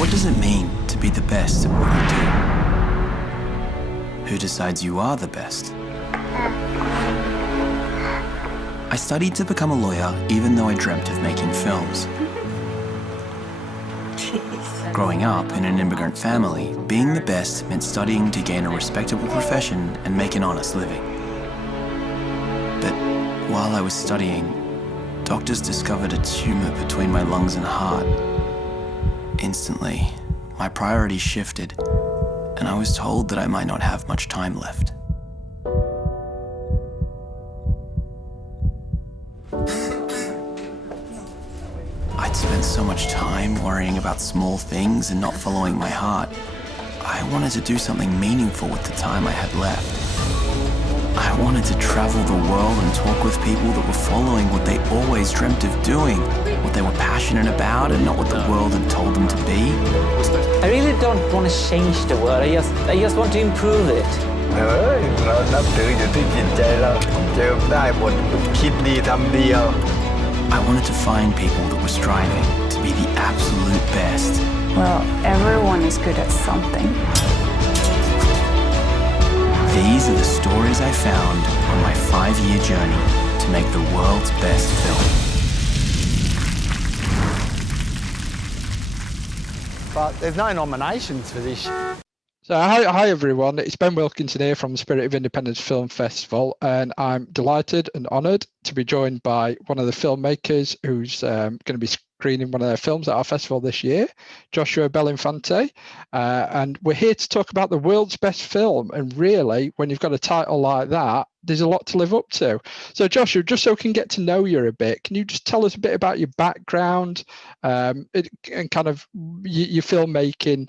What does it mean to be the best at what you do? Who decides you are the best? I studied to become a lawyer even though I dreamt of making films. Growing up in an immigrant family, being the best meant studying to gain a respectable profession and make an honest living. But while I was studying, doctors discovered a tumor between my lungs and heart. Instantly, my priorities shifted, and I was told that I might not have much time left. I'd spent so much time worrying about small things and not following my heart. I wanted to do something meaningful with the time I had left. I wanted to travel the world and talk with people that were following what they always dreamt of doing, what they were passionate about and not what the world had told them to be. I really don't want to change the world, I just want to improve it. เรานับถืออยู่ที่จิตใจเราเจิมได้หมดคิดดีทำดีเอา I wanted to find people that were striving to be the absolute best. Well, everyone is good at something. These are the stories I found on my 5-year journey to make the world's best film. But there's no nominations for this. So hi everyone, it's Ben Wilkinson here from the Spirit of Independence Film Festival, and I'm delighted and honoured to be joined by one of the filmmakers who's going to be screening one of their films at our festival this year, Joshua Belinfante, and we're here to talk about the world's best film. And really, when you've got a title like that, there's a lot to live up to. So Joshua, just so we can get to know you a bit, can you just tell us a bit about your background and kind of your filmmaking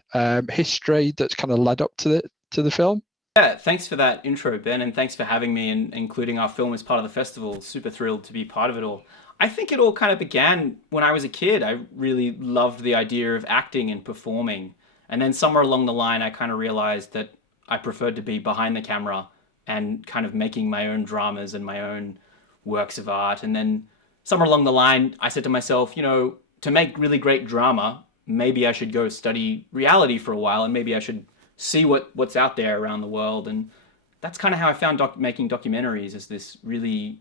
history that's kind of led up to the film? Yeah, thanks for that intro, Ben, and thanks for having me and including our film as part of the festival. Super thrilled to be part of it all. I think it all kind of began when I was a kid. I really loved the idea of acting and performing. And then somewhere along the line, I kind of realized that I preferred to be behind the camera and kind of making my own dramas and my own works of art. And then somewhere along the line, I said to myself, you know, to make really great drama, maybe I should go study reality for a while and maybe I should see what's out there around the world. And that's kind of how I found making documentaries, as this really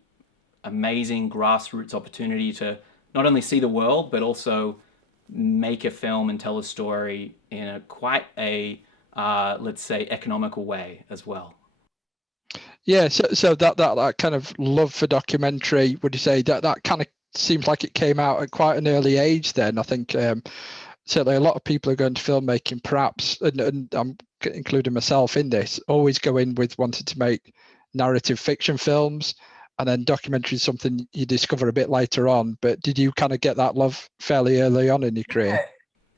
amazing grassroots opportunity to not only see the world, but also make a film and tell a story in a quite a, let's say, economical way as well. Yeah, so that kind of love for documentary, would you say that kind of seems like it came out at quite an early age then? I think certainly a lot of people are going to filmmaking, perhaps, and I'm including myself in this, always go in with wanting to make narrative fiction films, and then documentary is something you discover a bit later on. But did you kind of get that love fairly early on in your career? Yeah,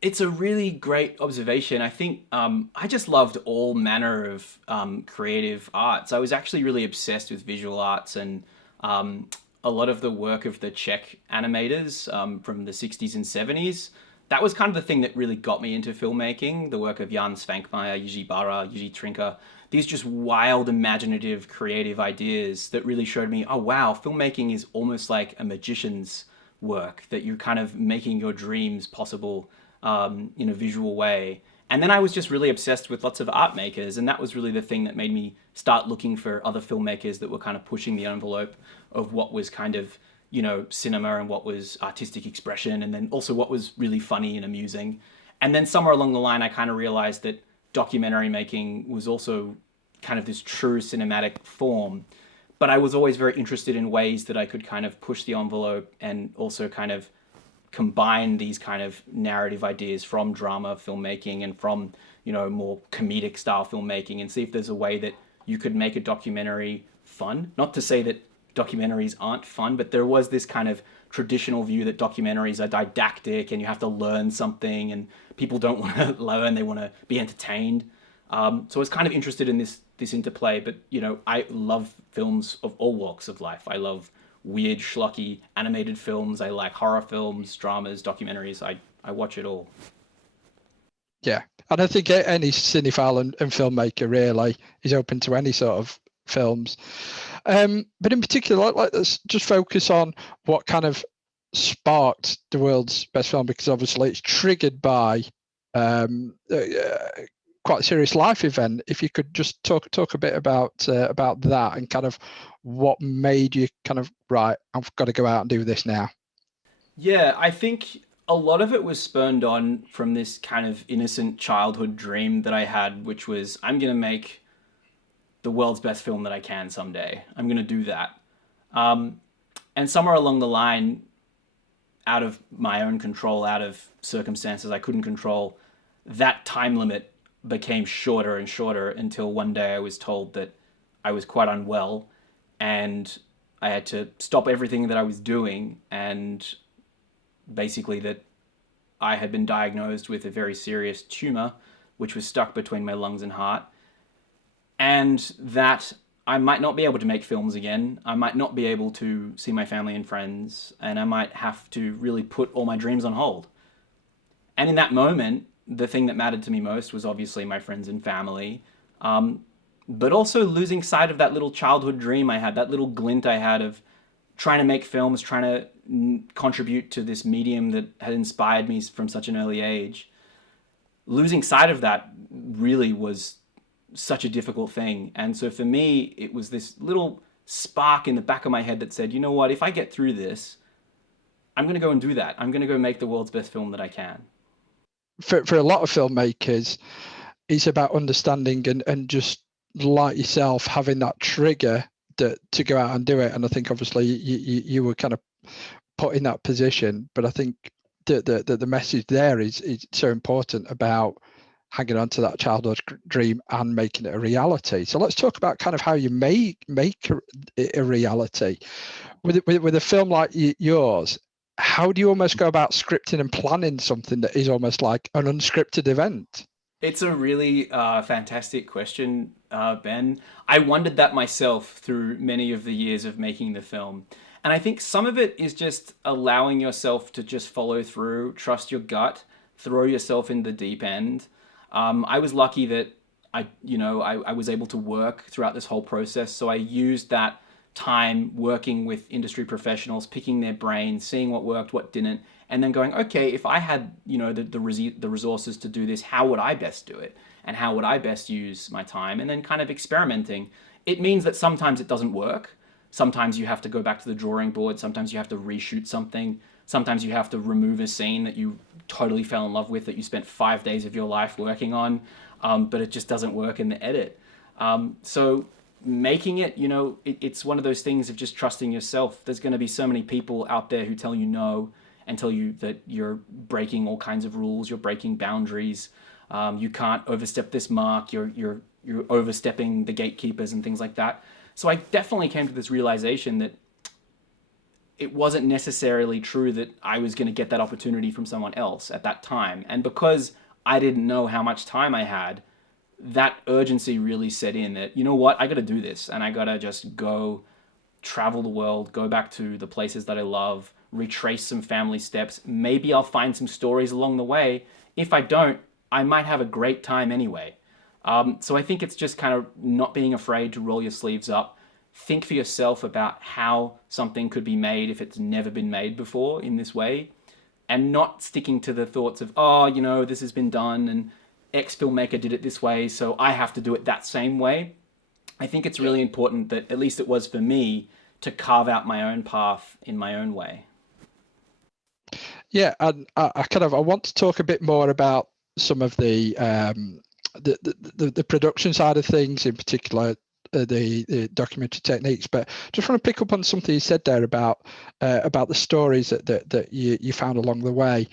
it's a really great observation. I think I just loved all manner of creative arts. I was actually really obsessed with visual arts and a lot of the work of the Czech animators from the 60s and 70s. That was kind of the thing that really got me into filmmaking, the work of Jan Svankmajer, Jiří Bara, Jiří Trinka. These just wild, imaginative, creative ideas that really showed me, oh wow, filmmaking is almost like a magician's work, that you're kind of making your dreams possible in a visual way. And then I was just really obsessed with lots of art makers, and that was really the thing that made me start looking for other filmmakers that were kind of pushing the envelope of what was kind of, you know, cinema and what was artistic expression, and then also what was really funny and amusing. And then somewhere along the line, I kind of realized that documentary making was also kind of this true cinematic form. But I was always very interested in ways that I could kind of push the envelope and also kind of combine these kind of narrative ideas from drama filmmaking and from, you know, more comedic style filmmaking, and see if there's a way that you could make a documentary fun. Not to say that documentaries aren't fun, but there was this kind of traditional view that documentaries are didactic and you have to learn something, and people don't want to learn, they want to be entertained. So I was kind of interested in this interplay, but, you know, I love films of all walks of life. I love weird, schlocky animated films. I like horror films, dramas, documentaries. I watch it all. Yeah, and I think any cinephile and filmmaker really is open to any sort of films. But in particular, let's just focus on what kind of sparked the world's best film, because obviously it's triggered by quite serious life event. If you could just talk a bit about that and kind of what made you kind of, right, I've got to go out and do this now. Yeah, I think a lot of it was spurned on from this kind of innocent childhood dream that I had, which was I'm going to make the world's best film that I can someday. I'm going to do that. And somewhere along the line, out of my own control, out of circumstances I couldn't control, that time limit became shorter and shorter until one day I was told that I was quite unwell and I had to stop everything that I was doing, and basically that I had been diagnosed with a very serious tumor which was stuck between my lungs and heart, and that I might not be able to make films again. I might not be able to see my family and friends, and I might have to really put all my dreams on hold. And in that moment, the thing that mattered to me most was obviously my friends and family, but also losing sight of that little childhood dream I had, that little glint I had of trying to make films, trying to contribute to this medium that had inspired me from such an early age. Losing sight of that really was such a difficult thing. And so for me, it was this little spark in the back of my head that said, you know what, if I get through this, I'm going to go and do that. I'm going to go make the world's best film that I can. For a lot of filmmakers, it's about understanding and just like yourself, having that trigger to go out and do it. And I think obviously you were kind of put in that position, but I think the message there is so important about hanging on to that childhood dream and making it a reality. So let's talk about kind of how you make it a reality. With a film like yours, how do you almost go about scripting and planning something that is almost like an unscripted event? It's a really fantastic question, Ben. I wondered that myself through many of the years of making the film. And I think some of it is just allowing yourself to just follow through, trust your gut, throw yourself in the deep end. I was lucky that I was able to work throughout this whole process. So I used that time working with industry professionals, picking their brains, seeing what worked, what didn't, and then going, okay, if I had, the resources to do this, how would I best do it? And how would I best use my time? And then kind of experimenting. It means that sometimes it doesn't work. Sometimes you have to go back to the drawing board. Sometimes you have to reshoot something. Sometimes you have to remove a scene that you totally fell in love with, that you spent 5 days of your life working on, but it just doesn't work in the edit. So making it, it's one of those things of just trusting yourself. There's going to be so many people out there who tell you no and tell you that you're breaking all kinds of rules, you're breaking boundaries, you can't overstep this mark, you're overstepping the gatekeepers and things like that. So I definitely came to this realization that it wasn't necessarily true that I was going to get that opportunity from someone else at that time. And because I didn't know how much time I had, that urgency really set in that, you know what, I got to do this, and I got to just go travel the world, go back to the places that I love, retrace some family steps. Maybe I'll find some stories along the way. If I don't, I might have a great time anyway. So I think it's just kind of not being afraid to roll your sleeves up. Think for yourself about how something could be made if it's never been made before in this way, and not sticking to the thoughts of, this has been done and X filmmaker did it this way, so I have to do it that same way. I think it's really important that, at least it was for me, to carve out my own path in my own way. Yeah, and I want to talk a bit more about some of the production side of things, in particular the documentary techniques. But just want to pick up on something you said there about the stories that you found along the way.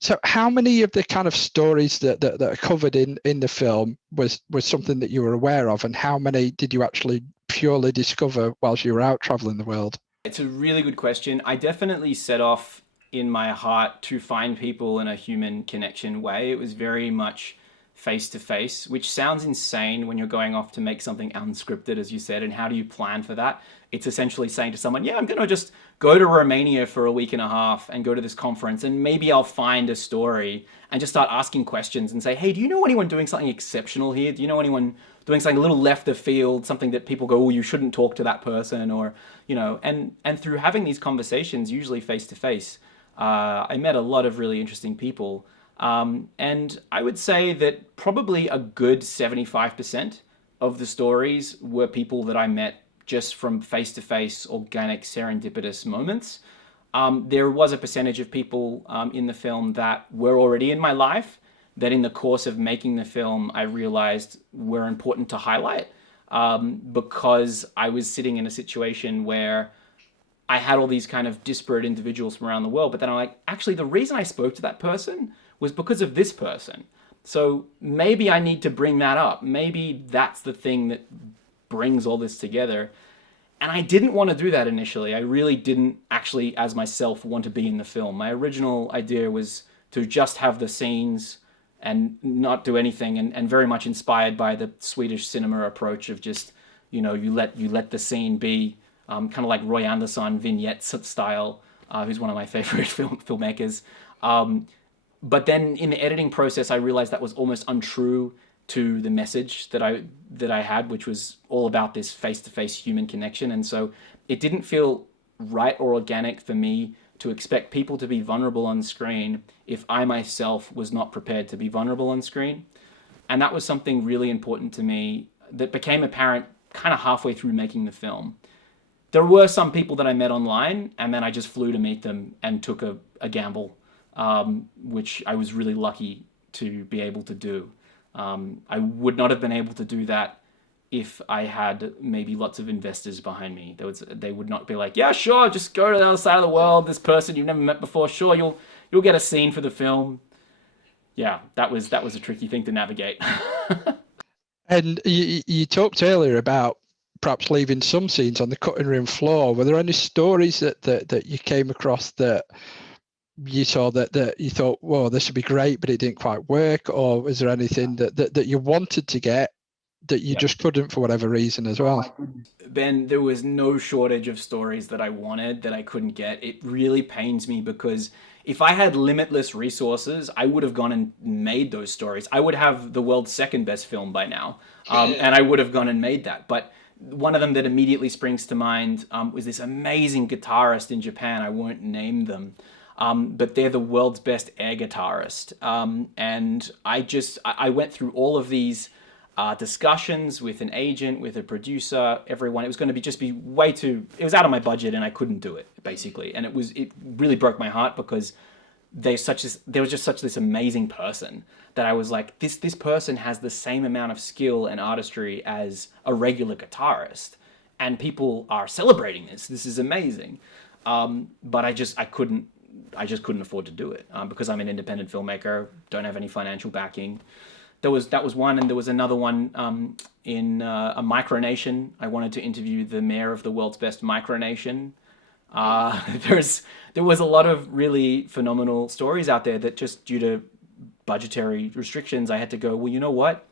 So how many of the kind of stories that are covered in the film was something that you were aware of, and how many did you actually purely discover whilst you were out traveling the world? It's a really good question. I definitely set off in my heart to find people in a human connection way. It was very much face to face, which sounds insane when you're going off to make something unscripted, as you said. And how do you plan for that? It's essentially saying to someone, yeah, I'm going to just go to Romania for a week and a half and go to this conference, and maybe I'll find a story, and just start asking questions and say, hey, do you know anyone doing something exceptional here? Do you know anyone doing something a little left of field, something that people go, oh, you shouldn't talk to that person, or, and through having these conversations, usually face to face, I met a lot of really interesting people. And I would say that probably a good 75% of the stories were people that I met just from face-to-face, organic, serendipitous moments. There was a percentage of people in the film that were already in my life that in the course of making the film I realized were important to highlight, because I was sitting in a situation where I had all these kind of disparate individuals from around the world, but then I'm like, actually, the reason I spoke to that person was because of this person. So maybe I need to bring that up. Maybe that's the thing that brings all this together. And I didn't want to do that initially. I really didn't actually, as myself, want to be in the film. My original idea was to just have the scenes and not do anything, and very much inspired by the Swedish cinema approach of just, you let the scene be, kind of like Roy Andersson vignette style, who's one of my favorite filmmakers. But then in the editing process, I realized that was almost untrue to the message that I had, which was all about this face-to-face human connection. And so it didn't feel right or organic for me to expect people to be vulnerable on screen if I myself was not prepared to be vulnerable on screen. And that was something really important to me that became apparent kind of halfway through making the film. There were some people that I met online, and then I just flew to meet them and took a gamble, which I was really lucky to be able to do. I would not have been able to do that if I had maybe lots of investors behind me. They would not be like, yeah, sure, just go to the other side of the world. This person you've never met before, sure, you'll get a scene for the film. Yeah, that was a tricky thing to navigate. And you talked earlier about perhaps leaving some scenes on the cutting room floor. Were there any stories that you came across that you saw that you thought, whoa, this would be great, but it didn't quite work? Or was there anything that you wanted to get that you just couldn't for whatever reason as well? Ben, there was no shortage of stories that I wanted that I couldn't get. It really pains me because if I had limitless resources, I would have gone and made those stories. I would have the world's second best film by now, and I would have gone and made that. But one of them that immediately springs to mind was this amazing guitarist in Japan. I won't name them. But they're the world's best air guitarist. And I went through all of these discussions with an agent, with a producer, everyone. It was going to just be way too, it was out of my budget and I couldn't do it, basically. And it really broke my heart because there was just such this amazing person that I was like, this person has the same amount of skill and artistry as a regular guitarist. And people are celebrating this. This is amazing. But I just couldn't afford to do it because I'm an independent filmmaker, don't have any financial backing. That was one, and there was another one in a micronation. I wanted to interview the mayor of the world's best micronation. There was a lot of really phenomenal stories out there that just due to budgetary restrictions, I had to go, well, you know what?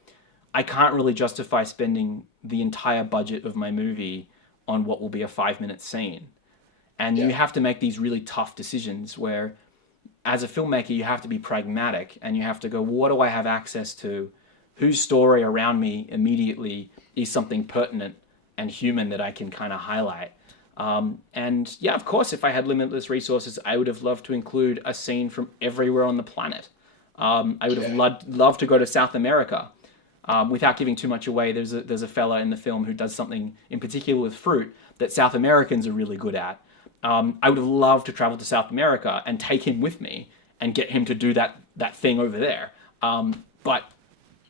I can't really justify spending the entire budget of my movie on what will be a 5-minute scene. And you have to make these really tough decisions where, as a filmmaker, you have to be pragmatic and you have to go, well, what do I have access to? Whose story around me immediately is something pertinent and human that I can kind of highlight? And yeah, of course, if I had limitless resources, I would have loved to include a scene from everywhere on the planet. I would have loved to go to South America. Without giving too much away, there's a fella in the film who does something in particular with fruit that South Americans are really good at. I would have loved to travel to South America and take him with me and get him to do that thing over there. But,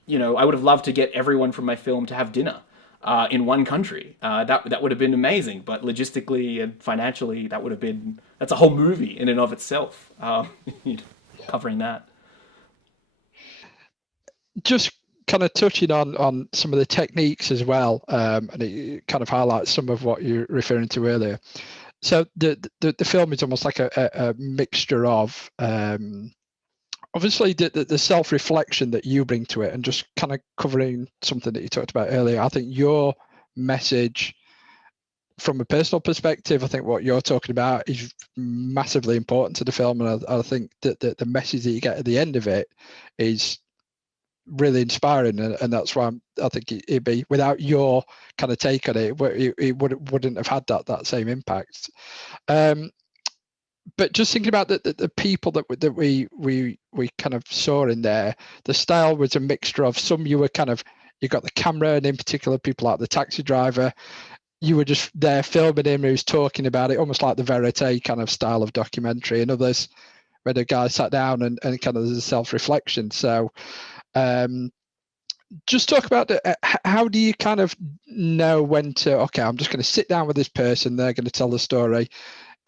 I would have loved to get everyone from my film to have dinner in one country. That would have been amazing. But logistically and financially, that's a whole movie in and of itself, covering that. Just kind of touching on some of the techniques as well, and it kind of highlights some of what you're referring to earlier. So the film is almost like a mixture of obviously the self-reflection that you bring to it, and just kind of covering something that you talked about earlier. I think your message from a personal perspective, I think what you're talking about is massively important to the film, and I think that the message that you get at the end of it is really inspiring, and that's why I think it'd be, without your kind of take on it, it wouldn't have had that same impact. but just thinking about the people that we kind of saw in there, the style was a mixture of some you got the camera, and in particular people like the taxi driver, you were just there filming him who's talking about it, almost like the verite kind of style of documentary, and others where the guy sat down and kind of there's a self-reflection. So just talk about how do you kind of know when to, okay, I'm just going to sit down with this person, they're going to tell the story.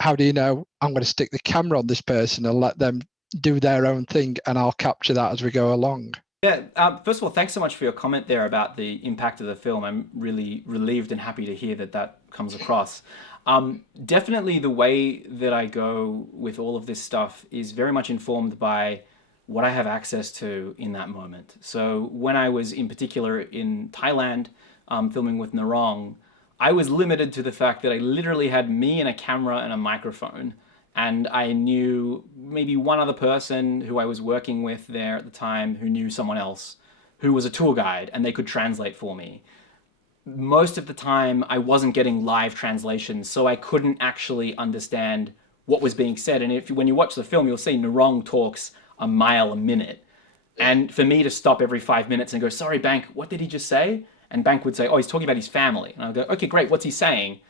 How do you know I'm going to stick the camera on this person and let them do their own thing, and I'll capture that as we go along? Yeah, first of all, thanks so much for your comment there about the impact of the film. I'm really relieved and happy to hear that comes across. Definitely the way that I go with all of this stuff is very much informed by what I have access to in that moment. So when I was in particular in Thailand filming with Narong, I was limited to the fact that I literally had me and a camera and a microphone. And I knew maybe one other person who I was working with there at the time who knew someone else who was a tour guide, and they could translate for me. Most of the time, I wasn't getting live translations, so I couldn't actually understand what was being said. And when you watch the film, you'll see Narong talks a mile a minute. And for me to stop every 5 minutes and go, sorry, Bank, what did he just say? And Bank would say, oh, he's talking about his family. And I'll go, okay, great, what's he saying?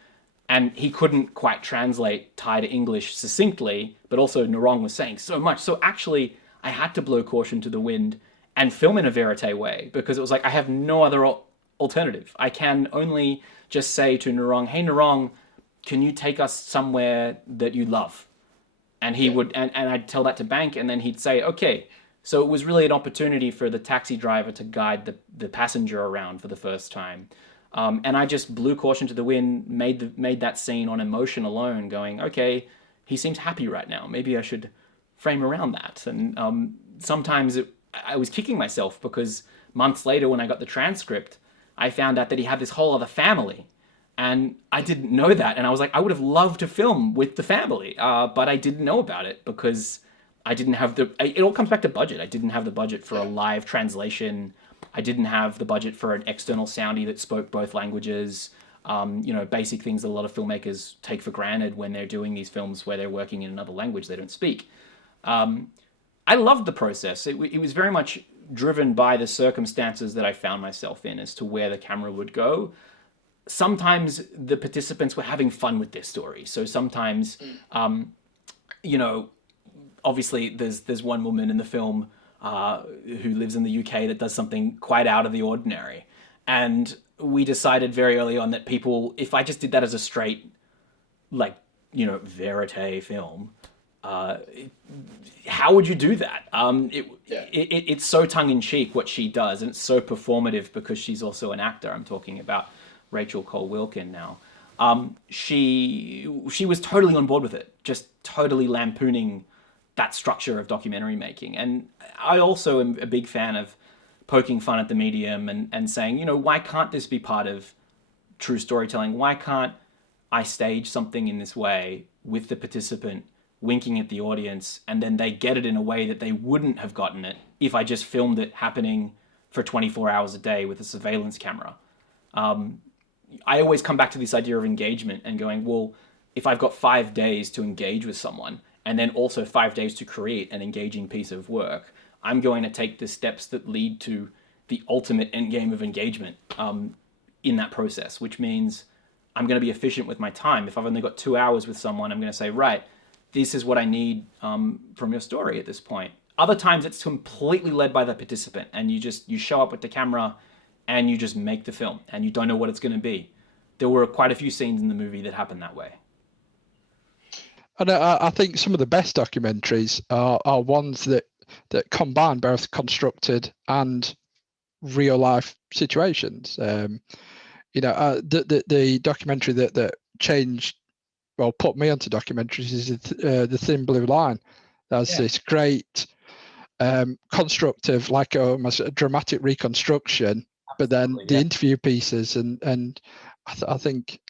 And he couldn't quite translate Thai to English succinctly, but also Narong was saying so much. So actually, I had to blow caution to the wind and film in a verite way, because it was like, I have no other alternative. I can only just say to Narong, hey, Narong, can you take us somewhere that you love? And he would, and I'd tell that to Bank, and then he'd say, okay. So it was really an opportunity for the taxi driver to guide the passenger around for the first time. And I just blew caution to the wind, made that scene on emotion alone, going, okay, he seems happy right now. Maybe I should frame around that. And sometimes I was kicking myself because months later when I got the transcript, I found out that he had this whole other family. And I didn't know that. And I was like, I would have loved to film with the family, but I didn't know about it because I didn't have it all comes back to budget. I didn't have the budget for a live translation. I didn't have the budget for an external soundie that spoke both languages. Basic things that a lot of filmmakers take for granted when they're doing these films where they're working in another language they don't speak. I loved the process. It was very much driven by the circumstances that I found myself in as to where the camera would go. Sometimes the participants were having fun with their story. So sometimes, obviously there's one woman in the film who lives in the UK that does something quite out of the ordinary. And we decided very early on that if I just did that as a straight, verite film, how would you do that? It's so tongue-in-cheek what she does, and it's so performative because she's also an actor. I'm talking about Rachel Cole-Wilkin now. She was totally on board with it, just totally lampooning that structure of documentary making. And I also am a big fan of poking fun at the medium and saying, why can't this be part of true storytelling? Why can't I stage something in this way with the participant winking at the audience, and then they get it in a way that they wouldn't have gotten it if I just filmed it happening for 24 hours a day with a surveillance camera? I always come back to this idea of engagement and going, well, if I've got 5 days to engage with someone and then also 5 days to create an engaging piece of work, I'm going to take the steps that lead to the ultimate end game of engagement in that process, which means I'm going to be efficient with my time. If I've only got 2 hours with someone, I'm going to say, right, this is what I need from your story at this point. Other times it's completely led by the participant, and you show up with the camera and you just make the film and you don't know what it's going to be. There were quite a few scenes in the movie that happened that way. And I think some of the best documentaries are ones that combine both constructed and real life situations. The documentary that changed, put me onto documentaries is The Thin Blue Line. That's this great constructive, like almost a dramatic reconstruction. But then the interview pieces and I think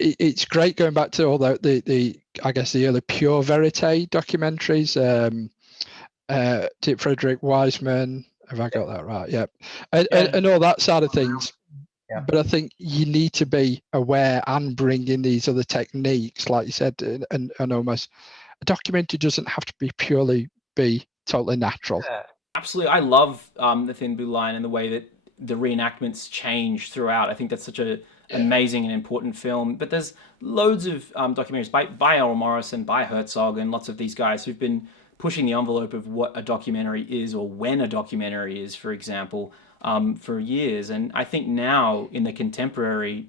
it's great going back to all the I guess the early pure verite documentaries. Frederick Wiseman, have I got that right? Yep. And all that side of things. but I think you need to be aware and bring in these other techniques, like you said, and almost a documentary doesn't have to be totally natural. Absolutely. I love The Thin Blue Line and the way that the reenactments change throughout. I think that's such a amazing and important film. But there's loads of documentaries by Errol Morrison, by Herzog, and lots of these guys who've been pushing the envelope of what a documentary is or when a documentary is, for example, for years. And I think now in the contemporary,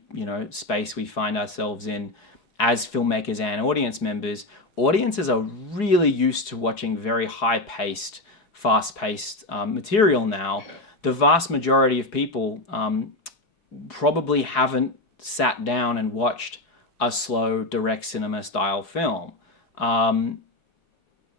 space we find ourselves in as filmmakers and audience members, audiences are really used to watching very high-paced, fast-paced material now. The vast majority of people probably haven't sat down and watched a slow, direct cinema style film.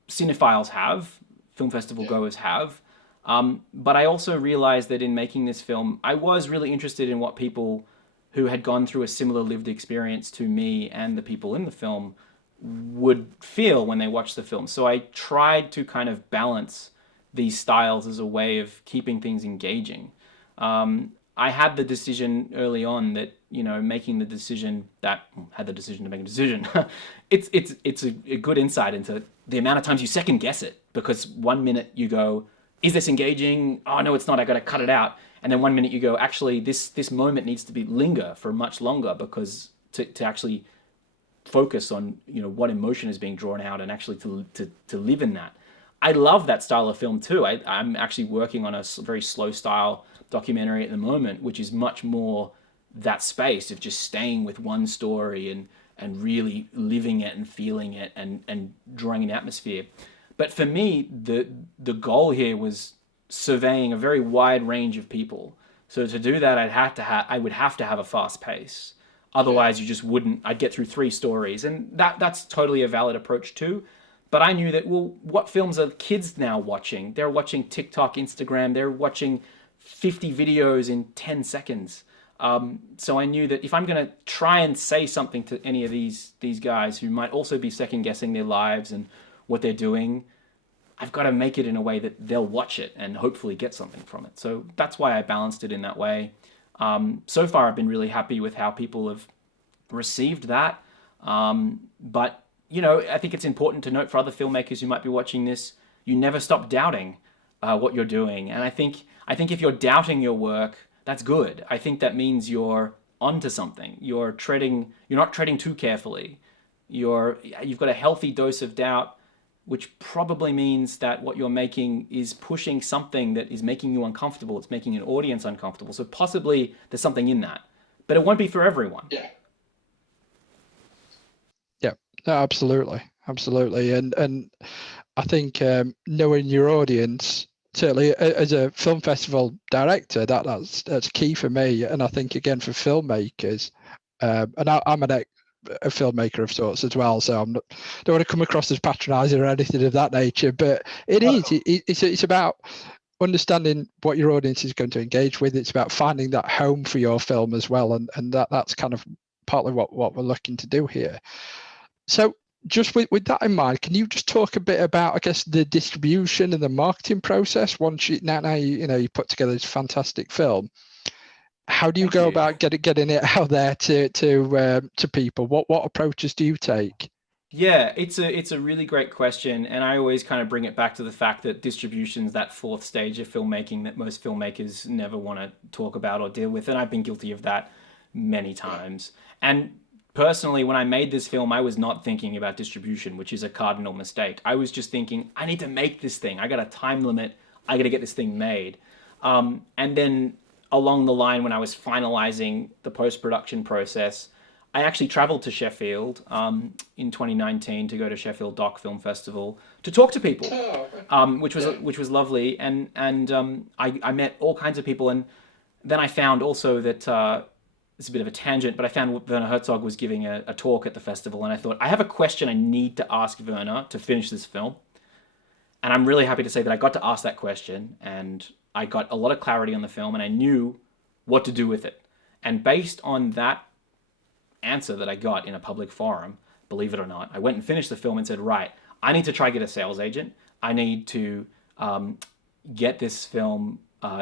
Cinephiles have, film festival goers have, but I also realized that in making this film, I was really interested in what people who had gone through a similar lived experience to me and the people in the film would feel when they watched the film. So I tried to kind of balance these styles as a way of keeping things engaging. I had the decision early on that, making the decision had the decision to make a decision. it's a good insight into the amount of times you second guess it, because 1 minute you go, is this engaging? Oh no, it's not. I got to cut it out. And then 1 minute you go, actually, this moment needs to be linger for much longer, because to actually focus on what emotion is being drawn out and actually to live in that. I love that style of film too. I'm actually working on a very slow style documentary at the moment, which is much more that space of just staying with one story and really living it and feeling it and drawing an atmosphere. But for me, the goal here was surveying a very wide range of people. So to do that, I would have to have a fast pace. Otherwise, you just wouldn't. I'd get through 3 stories, and that's totally a valid approach too. But I knew that, well, what films are kids now watching? They're watching TikTok, Instagram. They're watching 50 videos in 10 seconds. So I knew that if I'm going to try and say something to any of these guys who might also be second guessing their lives and what they're doing, I've got to make it in a way that they'll watch it and hopefully get something from it. So that's why I balanced it in that way. So far, I've been really happy with how people have received that. But, I think it's important to note for other filmmakers who might be watching this, you never stop doubting what you're doing. And I think if you're doubting your work, that's good. I think that means you're onto something. You're not treading too carefully. You've got a healthy dose of doubt, which probably means that what you're making is pushing something that is making you uncomfortable. It's making an audience uncomfortable. So possibly there's something in that, but it won't be for everyone. Yeah, no, absolutely. And I think knowing your audience, certainly as a film festival director, that's key for me. And I think again for filmmakers, and I'm a filmmaker of sorts as well, so don't want to come across as patronising or anything of that nature. But it's about understanding what your audience is going to engage with. It's about finding that home for your film as well, and that's kind of partly what we're looking to do here. So just with that in mind, can you just talk a bit about, I guess, the distribution and the marketing process once you put together this fantastic film? How do you go about getting it out there to people? What approaches do you take? Yeah, it's a really great question, and I always kind of bring it back to the fact that distribution's that 4th stage of filmmaking that most filmmakers never want to talk about or deal with, and I've been guilty of that many times. And personally, when I made this film, I was not thinking about distribution, which is a cardinal mistake. I was just thinking, I need to make this thing. I got a time limit. I got to get this thing made. And then along the line, when I was finalizing the post-production process, I actually traveled to Sheffield in 2019 to go to Sheffield Doc Film Festival to talk to people, which was lovely. And I met all kinds of people. And then I found also that it's a bit of a tangent, but I found Werner Herzog was giving a talk at the festival, and I thought, I have a question I need to ask Werner to finish this film. And I'm really happy to say that I got to ask that question, and I got a lot of clarity on the film, and I knew what to do with it. And based on that answer that I got in a public forum, believe it or not, I went and finished the film and said, right, I need to try get a sales agent. I need to get this film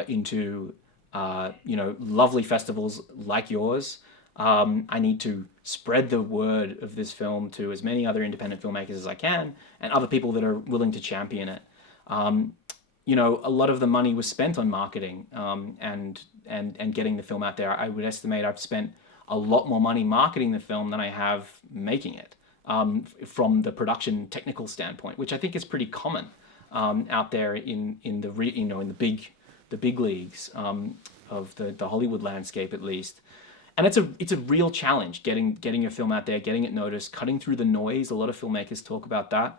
into lovely festivals like yours. I need to spread the word of this film to as many other independent filmmakers as I can, and other people that are willing to champion it. A lot of the money was spent on marketing, and getting the film out there. I would estimate I've spent a lot more money marketing the film than I have making it, from the production technical standpoint, which I think is pretty common out there in the big leagues of the Hollywood landscape, at least. And it's a real challenge getting your film out there, getting it noticed, cutting through the noise. A lot of filmmakers talk about that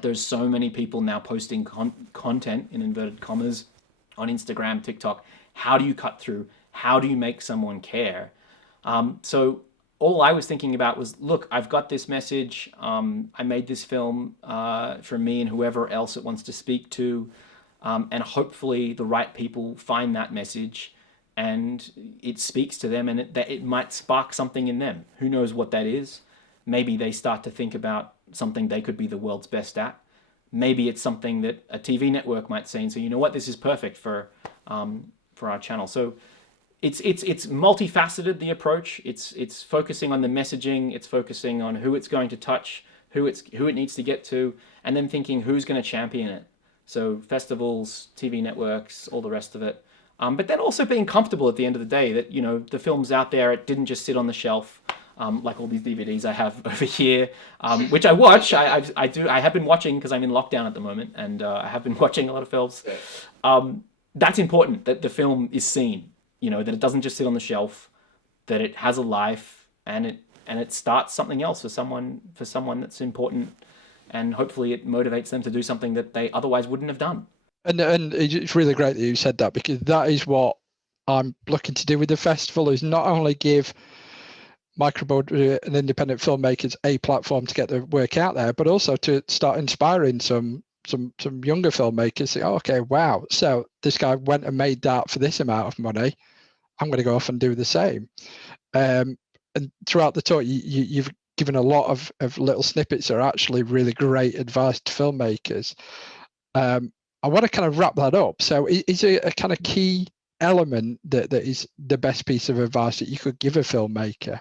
there's so many people now posting content, in inverted commas, on Instagram, TikTok. How do you cut through? How do you make someone care? So all I was thinking about was, look, I've got this message. I made this film for me and whoever else it wants to speak to. And hopefully the right people find that message and it speaks to them, and it might spark something in them. Who knows what that is? Maybe they start to think about something they could be the world's best at. Maybe it's something that a TV network might see and say, you know what, this is perfect for our channel. So it's multifaceted, the approach. It's focusing on the messaging. It's focusing on who it's going to touch, who it needs to get to, and then thinking who's going to champion it. So festivals, TV networks, all the rest of it. But then also being comfortable at the end of the day that, the film's out there. It didn't just sit on the shelf, like all these DVDs I have over here, which I watch. I have been watching because I'm in lockdown at the moment, and I have been watching a lot of films. That's important, that the film is seen, that it doesn't just sit on the shelf, that it has a life, and it starts something else for someone that's important, and hopefully it motivates them to do something that they otherwise wouldn't have done. And it's really great that you said that, because that is what I'm looking to do with the festival, is not only give micro and independent filmmakers a platform to get their work out there, but also to start inspiring some younger filmmakers. Say, oh, okay, wow, so this guy went and made that for this amount of money. I'm going to go off and do the same. And throughout the talk, you've given a lot of little snippets that are actually really great advice to filmmakers. I want to kind of wrap that up. So is there a kind of key element that is the best piece of advice that you could give a filmmaker?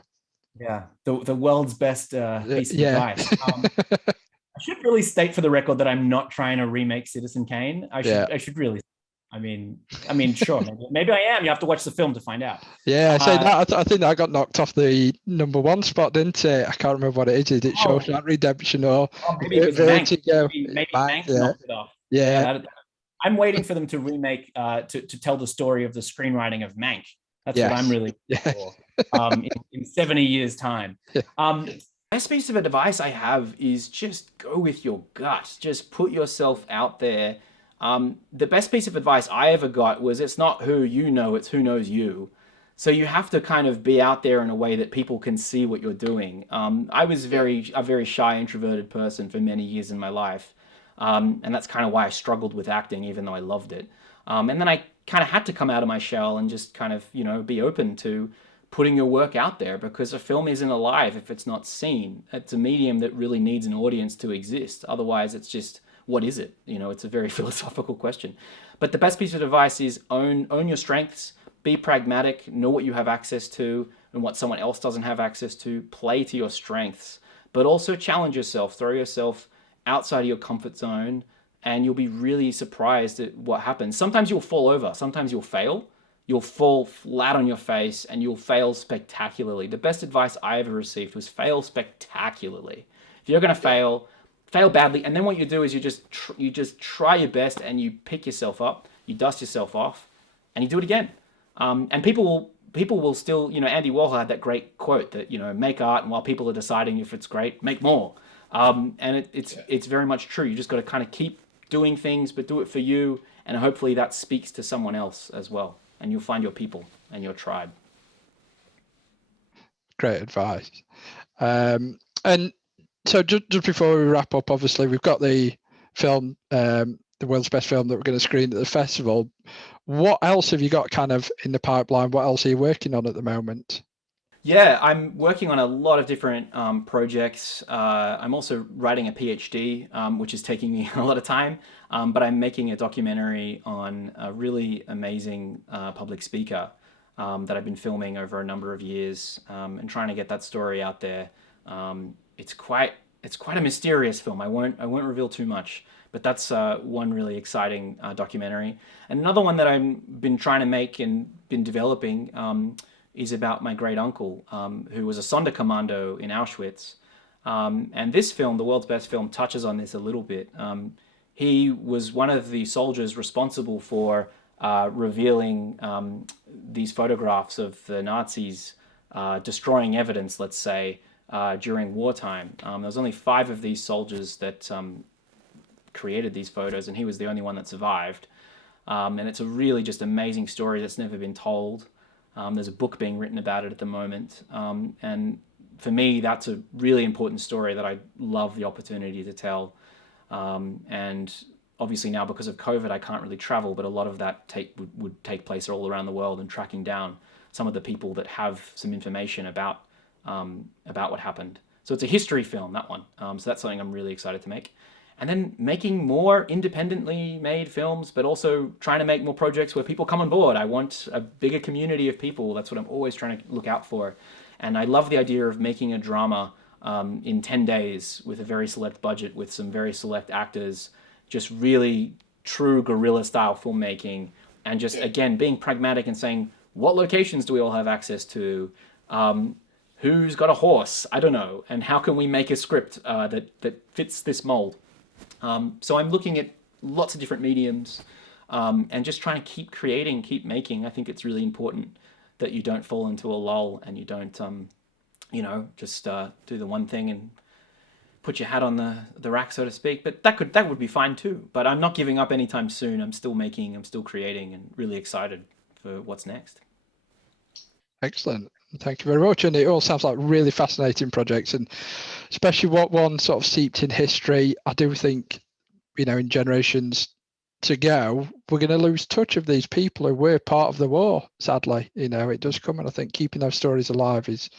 Yeah, the world's best piece of advice. I should really state for the record that I'm not trying to remake Citizen Kane. I should really. I mean, sure, maybe I am. You have to watch the film to find out. Yeah, so that I think that got knocked off the #1 spot, didn't it? I can't remember what it is. Is it Shawshank Redemption or maybe it was Vertigo? Maybe Mank knocked it off. Yeah. I'm waiting for them to remake to tell the story of the screenwriting of Mank. That's what I'm really looking for in 70 years' time. Best piece of advice I have is just go with your gut. Just put yourself out there. The best piece of advice I ever got was, it's not who you know, it's who knows you. So you have to kind of be out there in a way that people can see what you're doing. I was a very shy, introverted person for many years in my life. And that's kind of why I struggled with acting, even though I loved it. And then I kind of had to come out of my shell and just kind of, be open to putting your work out there, because a film isn't alive if it's not seen. It's a medium that really needs an audience to exist. Otherwise, it's just, what is it? It's a very philosophical question. But the best piece of advice is own your strengths, be pragmatic, know what you have access to and what someone else doesn't have access to, play to your strengths, but also challenge yourself, throw yourself outside of your comfort zone, and you'll be really surprised at what happens. Sometimes you'll fall over, sometimes you'll fail. You'll fall flat on your face and you'll fail spectacularly. The best advice I ever received was fail spectacularly. If you're going to fail badly, and then what you do is you just try your best and you pick yourself up, you dust yourself off, and you do it again. And people will still, Andy Warhol had that great quote that, make art, and while people are deciding if it's great, make more. And it's very much true. You just got to kind of keep doing things, but do it for you, and hopefully that speaks to someone else as well, and you'll find your people and your tribe. Great advice. And so just before we wrap up, obviously we've got the film, the world's best film, that we're going to screen at the festival. What else have you got kind of in the pipeline? What else are you working on at the moment? Yeah, I'm working on a lot of different projects. I'm also writing a PhD, which is taking me a lot of time, but I'm making a documentary on a really amazing public speaker that I've been filming over a number of years, and trying to get that story out there. It's quite a mysterious film. I won't reveal too much, but that's one really exciting documentary. And another one that I've been trying to make and been developing is about my great uncle, who was a Sonderkommando in Auschwitz. And this film, The World's Best Film, touches on this a little bit. He was one of the soldiers responsible for revealing these photographs of the Nazis destroying evidence, let's say, during wartime. There was only 5 of these soldiers that created these photos, and he was the only one that survived. And it's a really just amazing story that's never been told. There's a book being written about it at the moment. And for me, that's a really important story that I love the opportunity to tell. And obviously now, because of COVID, I can't really travel, but a lot of that would take place all around the world, and tracking down some of the people that have some information about what happened. So it's a history film, that one. So that's something I'm really excited to make. And then making more independently made films, but also trying to make more projects where people come on board. I want a bigger community of people. That's what I'm always trying to look out for. And I love the idea of making a drama in 10 days with a very select budget, with some very select actors, just really true guerrilla style filmmaking. And just, again, being pragmatic and saying, what locations do we all have access to? Who's got a horse? I don't know. And how can we make a script that fits this mold? So I'm looking at lots of different mediums, and just trying to keep creating, keep making. I think it's really important that you don't fall into a lull, and you don't, just do the one thing and put your hat on the rack, so to speak. But that would be fine too. But I'm not giving up anytime soon. I'm still making, I'm still creating, and really excited for what's next. Excellent. Thank you very much. And it all sounds like really fascinating projects, and especially what one sort of steeped in history. I do think, in generations to go, we're going to lose touch of these people who were part of the war, sadly. It does come, and I think keeping those stories alive is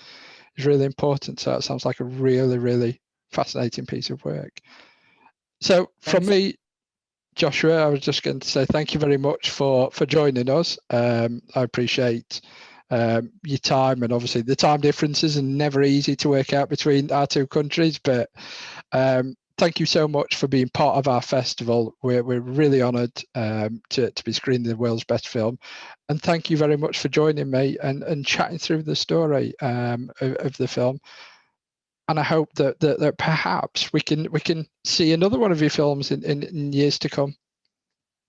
really important. So it sounds like a really, really fascinating piece of work. So from me, Joshua, I was just going to say thank you very much for joining us. I appreciate your time, and obviously the time differences are never easy to work out between our two countries, but thank you so much for being part of our festival. We're really honoured to be screening the world's best film, and thank you very much for joining me and chatting through the story of the film. And I hope that perhaps we can see another one of your films in years to come.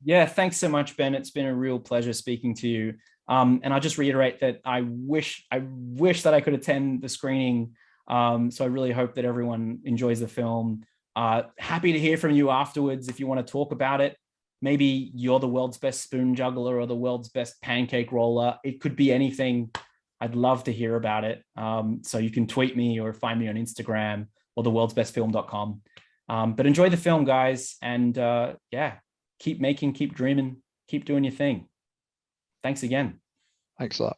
Yeah, thanks so much, Ben. It's been a real pleasure speaking to you. And I'll just reiterate that I wish that I could attend the screening. So I really hope that everyone enjoys the film. Happy to hear from you afterwards if you want to talk about it. Maybe you're the world's best spoon juggler or the world's best pancake roller. It could be anything. I'd love to hear about it. So you can tweet me or find me on Instagram or theworldsbestfilm.com. But enjoy the film, guys. And keep making, keep dreaming, keep doing your thing. Thanks again. Thanks a lot.